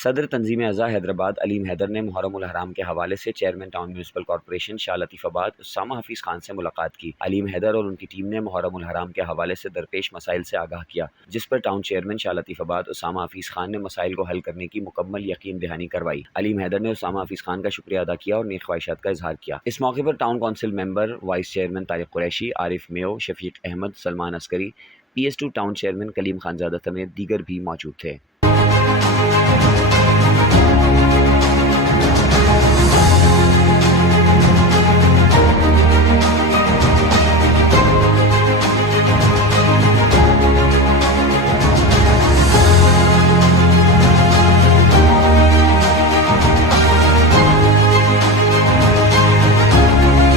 सदर तंजीम अज़ा हैदराबाद अलीम हैदर ने मुहर्रम उल हराम के हवाले से chairman town municipal corporation Shah Latifabad उस्सामा Hafeez Khan से मुलाकात की। अलीम हैदर और उनकी टीम ने मुहर्रम उल हराम के हवाले से दरपेश मसाइल से आगाह किया, जिस पर टाउन चेयरमैन शाह लतीफ़ाबाद उस्सामा हफीज़ खान ने मसाइल को हल करने की मुकम्मल यकीन दहानी करवाई। अलीम हैदर ने उस्सामा हफीज़ खान का शुक्रिया अदा किया और नेक ख्वाहिशात का इजहार किया। इस मौके पर town council member, vice chairman Tariq Qureshi, Arif Mayo, Shafiq Ahmad, Salman Askari, PS2 town chairman Kaleem Khanzada समेत दीगर भी मौजूद थे।